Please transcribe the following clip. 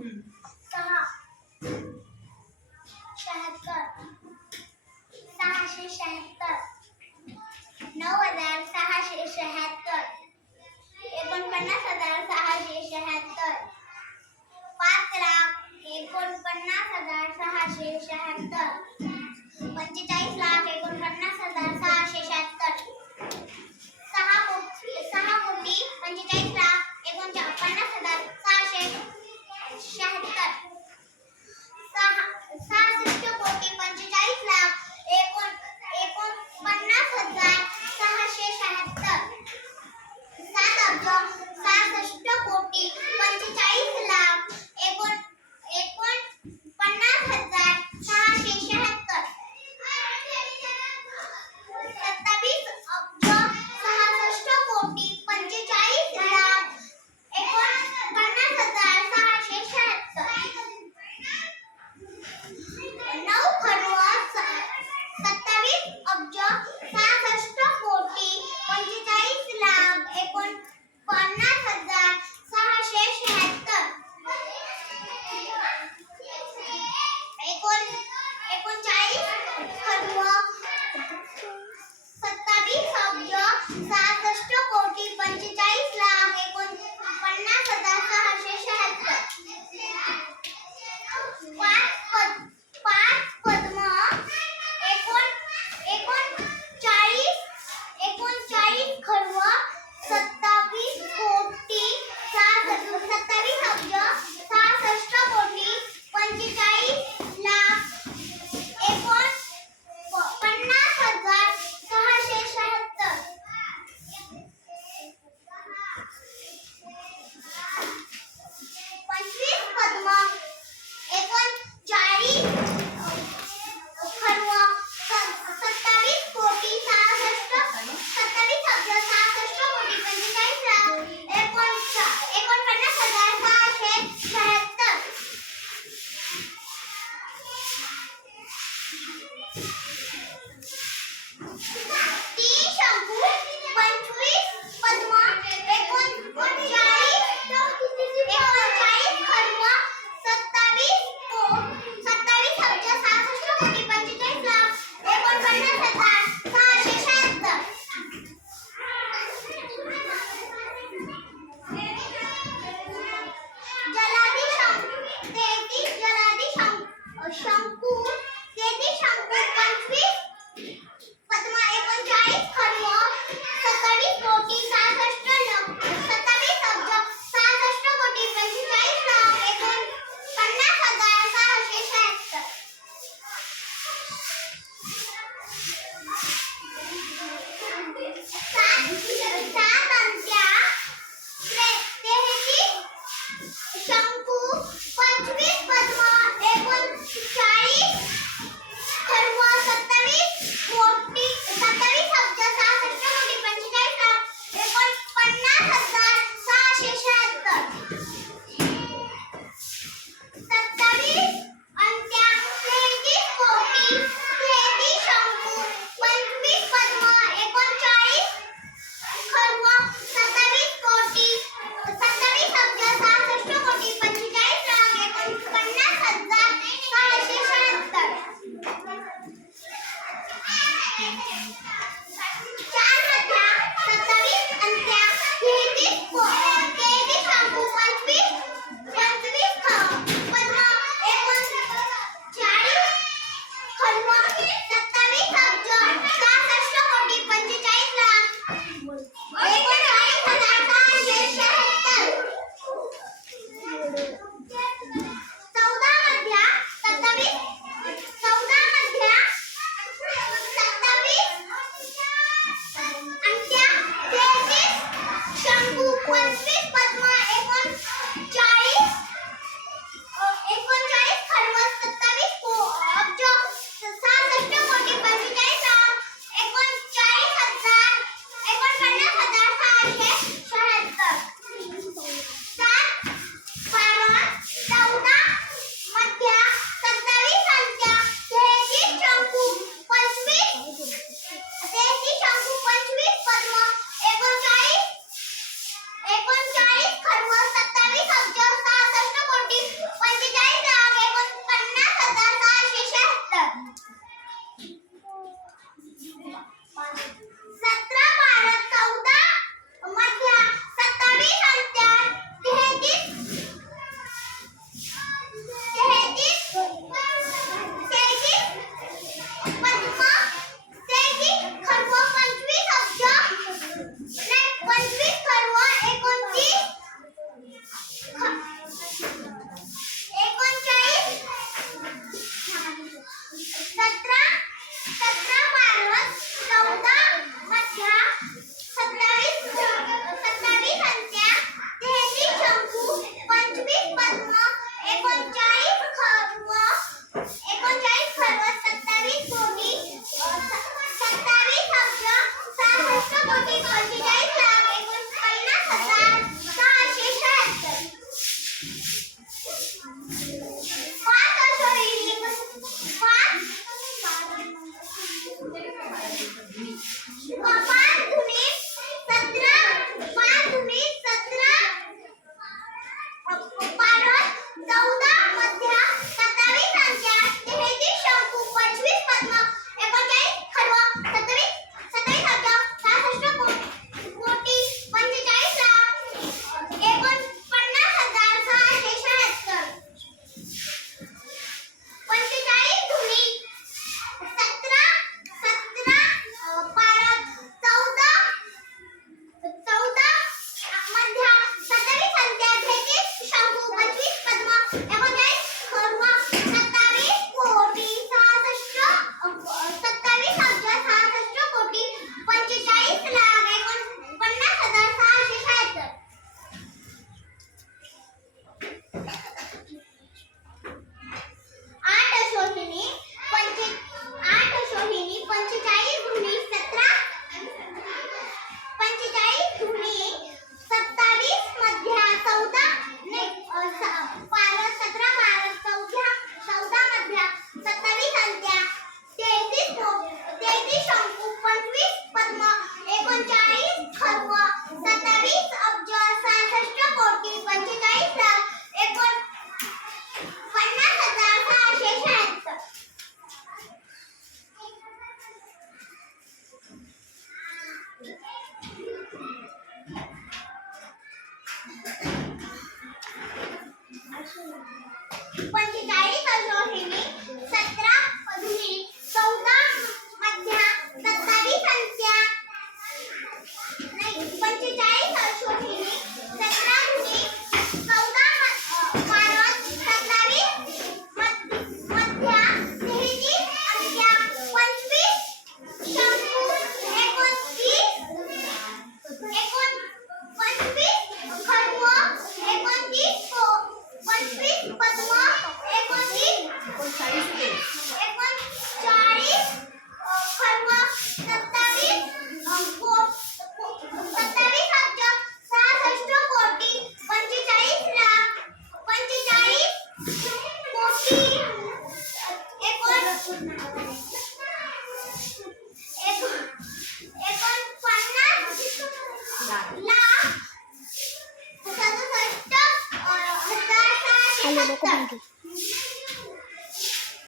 सहा 76 676 9676 49,676 5,49,676 45,49,676 6,45,49,676 66 कोटी 45,49,676 7 अब्ज 66 कोटी 45,49,676 27 अब्ज 66 कोटी 45,49,676 पारद 14 मध्या 27 अंक्या 33 शंकू 25 पद्म 39 खडवा 27 अब्ज 66 कोटी 45 लाख 49,676 45 धुनी 17 पारद 14 मध्या 27 अंक्या 33 शंकू 25 पद्म 39 खडवा 27 कोटी 66 27 अब्ज 66 कोटी 45 लाख 49,676 आठ अशोहिनी 45 धुनी 17 45 धुनी 27 मध्या 14 पारद 17 पारद 14 मध्या 27 अंक्या 33 शंकू 25 पद्म 39 खडवा 27 अब्ज 66 कोटी 45 लाख 50,676 45 अशोहिनी 17 धुनी 14 मध्या 27 अंक्या 45 अशोहिनी 17 धुनी 14 पारद 27 मध्या 33 अंक्या 25 शंकू 29 खडवा 29 25 पद्म 29 खडवा 27 अब्ज 66 कोटी 45 लाख 45 कोटी 49 लाख 67,676